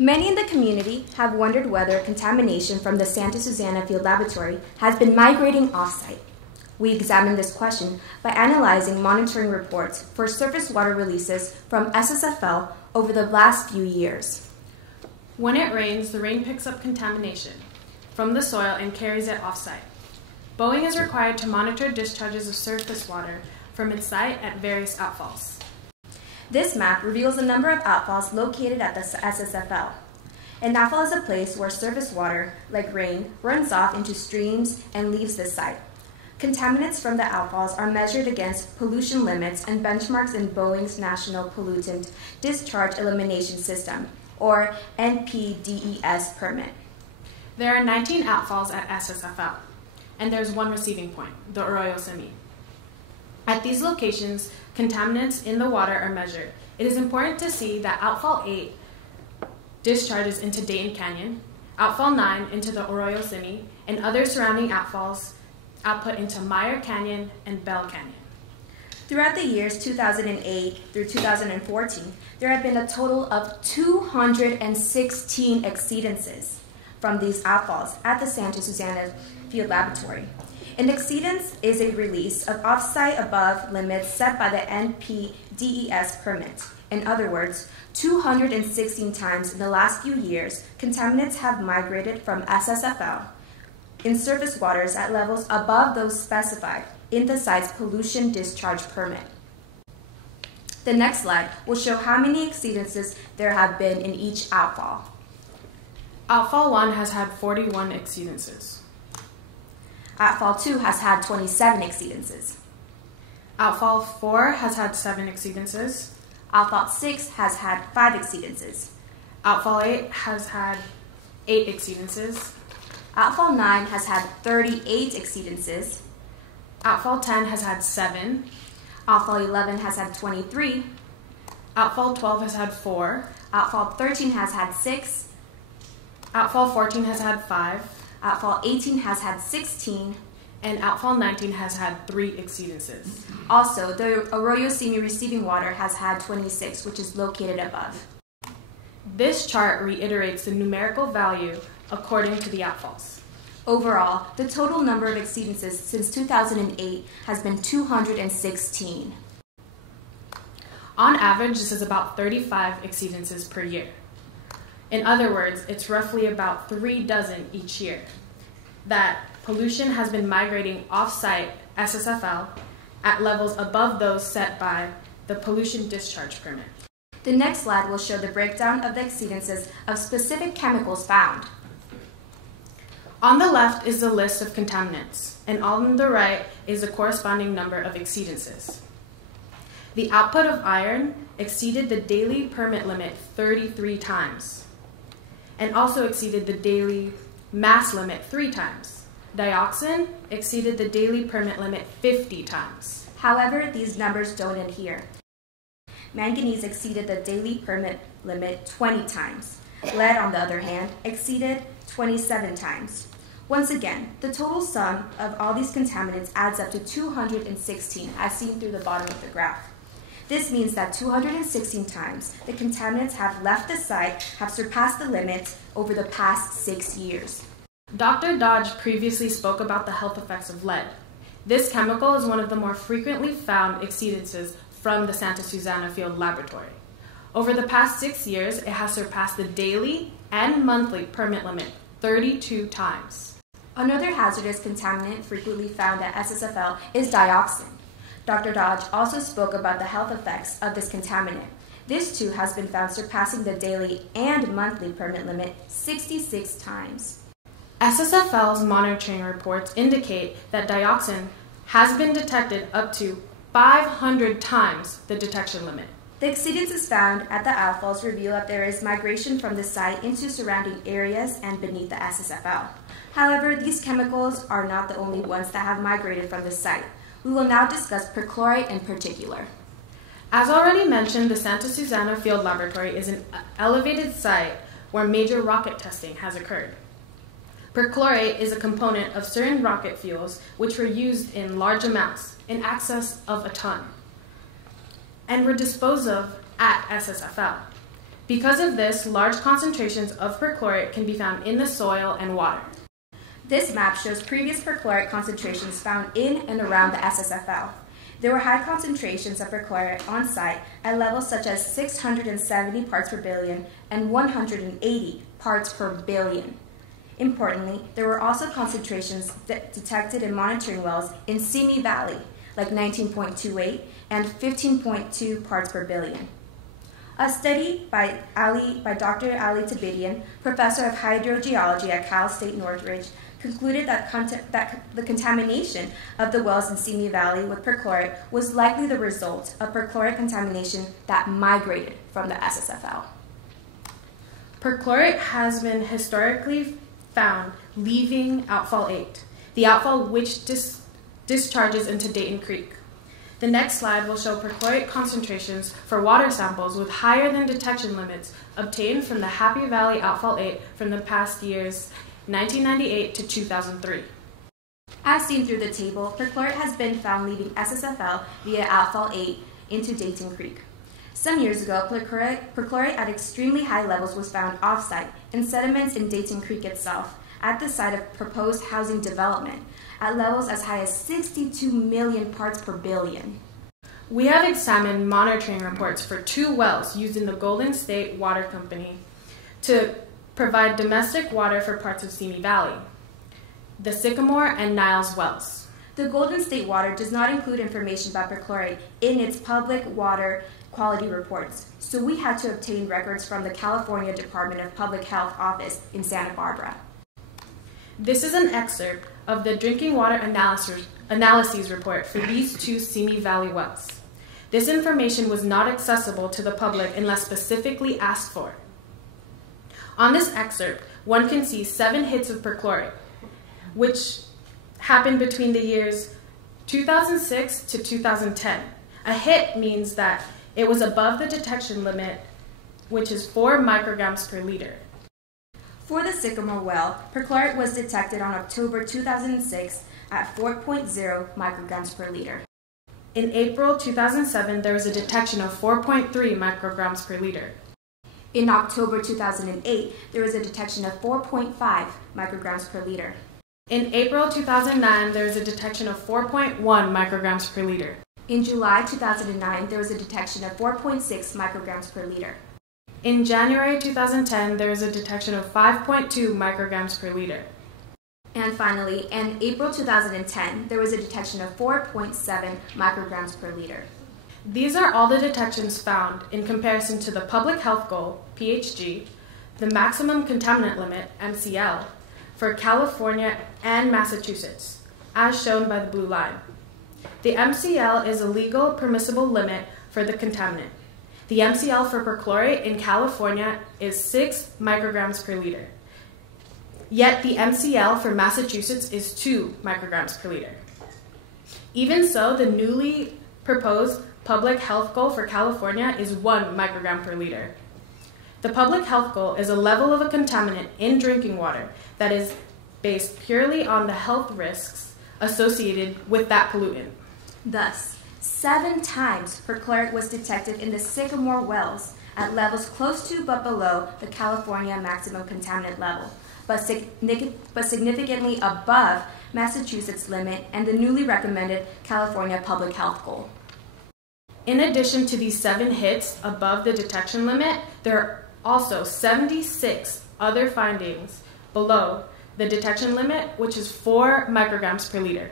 Many in the community have wondered whether contamination from the Santa Susana Field Laboratory has been migrating off-site. We examined this question by analyzing monitoring reports for surface water releases from SSFL over the last few years. When it rains, the rain picks up contamination from the soil and carries it off-site. Boeing is required to monitor discharges of surface water from its site at various outfalls. This map reveals the number of outfalls located at the SSFL. An outfall is a place where surface water, like rain, runs off into streams and leaves the site. Contaminants from the outfalls are measured against pollution limits and benchmarks in Boeing's National Pollutant Discharge Elimination System, or NPDES permit. There are 19 outfalls at SSFL, and there's one receiving point, the SImi. At these locations, contaminants in the water are measured. It is important to see that Outfall 8 discharges into Dayton Canyon, Outfall 9 into the SImi, and other surrounding outfalls output into Meyer Canyon and Bell Canyon. Throughout the years 2008 through 2014, there have been a total of 216 exceedances from these outfalls at the Santa Susana Field Laboratory. An exceedance is a release of off-site above limits set by the NPDES permit. In other words, 216 times in the last few years, contaminants have migrated from SSFL in surface waters at levels above those specified in the site's pollution discharge permit. The next slide will show how many exceedances there have been in each outfall. Outfall 1 has had 41 exceedances. Outfall 2 has had 27 exceedances. Outfall 4 has had 7 exceedances. Outfall 6 has had 5 exceedances. Outfall 8 has had 8 exceedances. Outfall 9 has had 38 exceedances. Outfall 10 has had 7. Outfall 11 has had 23. Outfall 12 has had 4. Outfall 13 has had 6. Outfall 14 has had 5. Outfall 18 has had 16. And Outfall 19 has had 3 exceedances. Also, the SImi receiving water has had 26, which is located above. This chart reiterates the numerical value according to the outfalls. Overall, the total number of exceedances since 2008 has been 216. On average, this is about 35 exceedances per year. In other words, it's roughly about 3 dozen each year that pollution has been migrating off-site SSFL at levels above those set by the pollution discharge permit. The next slide will show the breakdown of the exceedances of specific chemicals found. On the left is the list of contaminants, and on the right is the corresponding number of exceedances. The output of iron exceeded the daily permit limit 33 times, and also exceeded the daily mass limit 3 times. Dioxin exceeded the daily permit limit 50 times. However, these numbers don't end here. Manganese exceeded the daily permit limit 20 times. Lead, on the other hand, exceeded 27 times. Once again, the total sum of all these contaminants adds up to 216, as seen through the bottom of the graph. This means that 216 times the contaminants have left the site have surpassed the limits over the past 6 years. Dr. Dodge previously spoke about the health effects of lead. This chemical is one of the more frequently found exceedances from the Santa Susana Field Laboratory. Over the past 6 years, it has surpassed the daily and monthly permit limit 32 times. Another hazardous contaminant frequently found at SSFL is dioxin. Dr. Dodge also spoke about the health effects of this contaminant. This too has been found surpassing the daily and monthly permit limit 66 times. SSFL's monitoring reports indicate that dioxin has been detected up to 500 times the detection limit. The exceedances found at the outfalls reveal that there is migration from the site into surrounding areas and beneath the SSFL. However, these chemicals are not the only ones that have migrated from the site. We will now discuss perchlorate in particular. As already mentioned, the Santa Susana Field Laboratory is an elevated site where major rocket testing has occurred. Perchlorate is a component of certain rocket fuels which were used in large amounts, in excess of a ton, and were disposed of at SSFL. Because of this, large concentrations of perchlorate can be found in the soil and water. This map shows previous perchlorate concentrations found in and around the SSFL. There were high concentrations of perchlorate on site at levels such as 670 parts per billion and 180 parts per billion. Importantly, there were also concentrations detected in monitoring wells in SImi Valley, like 19.28 and 15.2 parts per billion. A study by Dr. Ali Tabidian, professor of hydrogeology at Cal State Northridge, concluded that the contamination of the wells in SImi Valley with perchlorate was likely the result of perchlorate contamination that migrated from the SSFL. Perchlorate has been historically found leaving Outfall 8, the outfall which discharges into Dayton Creek. The next slide will show perchlorate concentrations for water samples with higher than detection limits obtained from the Happy Valley Outfall 8 from the past years 1998 to 2003. As seen through the table, perchlorate has been found leaving SSFL via Outfall 8 into Dayton Creek. Some years ago, perchlorate at extremely high levels was found off-site in sediments in Dayton Creek itself, at the site of proposed housing development, at levels as high as 62 million parts per billion. We have examined monitoring reports for 2 wells used in the Golden State Water Company to provide domestic water for parts of SImi Valley, the Sycamore and Niles wells. The Golden State Water does not include information about perchlorate in its public water quality reports, so we had to obtain records from the California Department of Public Health office in Santa Barbara. This is an excerpt of the drinking water analyses report for these 2 SImi Valley wells. This information was not accessible to the public unless specifically asked for. On this excerpt, one can see 7 hits of perchlorate, which happened between the years 2006 to 2010. A hit means that it was above the detection limit, which is 4 micrograms per liter. For the Sycamore well, perchlorate was detected on October 2006 at 4.0 micrograms per liter. In April 2007, there was a detection of 4.3 micrograms per liter. In October 2008, there was a detection of 4.5 micrograms per liter. In April 2009, there was a detection of 4.1 micrograms per liter. In July 2009, there was a detection of 4.6 micrograms per liter. In January 2010, there was a detection of 5.2 micrograms per liter. And finally, in April 2010, there was a detection of 4.7 micrograms per liter. These are all the detections found in comparison to the public health goal, PHG, the maximum contaminant limit, MCL, for California and Massachusetts, as shown by the blue line. The MCL is a legal permissible limit for the contaminant. The MCL for perchlorate in California is 6 micrograms per liter. Yet the MCL for Massachusetts is 2 micrograms per liter. Even so, the newly proposed public health goal for California is 1 microgram per liter. The public health goal is a level of a contaminant in drinking water that is based purely on the health risks associated with that pollutant. Thus, 7 times perchlorate was detected in the Sycamore wells at levels close to but below the California maximum contaminant level, but significantly above Massachusetts' limit and the newly recommended California public health goal. In addition to these 7 hits above the detection limit, there are also 76 other findings below the detection limit, which is 4 micrograms per liter.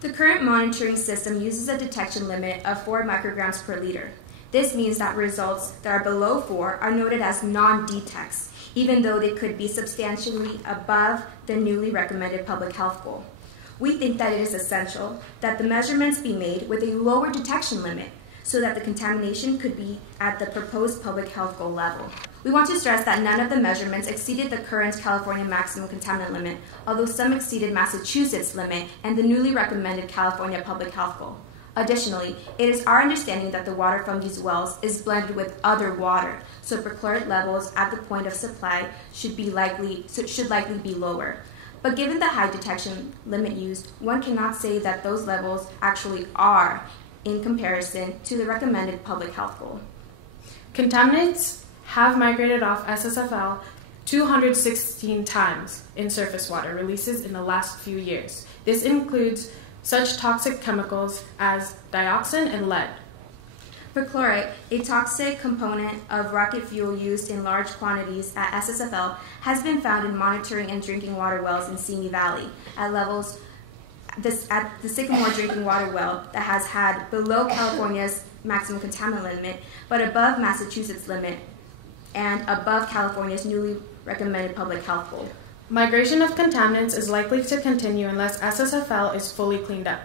The current monitoring system uses a detection limit of 4 micrograms per liter. This means that results that are below 4 are noted as non-detects, even though they could be substantially above the newly recommended public health goal. We think that it is essential that the measurements be made with a lower detection limit so that the contamination could be at the proposed public health goal level. We want to stress that none of the measurements exceeded the current California maximum contaminant limit, although some exceeded Massachusetts' limit and the newly recommended California public health goal. Additionally, it is our understanding that the water from these wells is blended with other water, so perchlorate levels at the point of supply should likely be lower. But given the high detection limit used, one cannot say that those levels actually are in comparison to the recommended public health goal. Contaminants have migrated off SSFL 216 times in surface water releases in the last few years. This includes such toxic chemicals as dioxin and lead. Perchlorate, a toxic component of rocket fuel used in large quantities at SSFL, has been found in monitoring and drinking water wells in SImi Valley at levels at the Sycamore drinking water well that has had below California's maximum contaminant limit, but above Massachusetts' limit and above California's newly recommended public health goal. Migration of contaminants is likely to continue unless SSFL is fully cleaned up.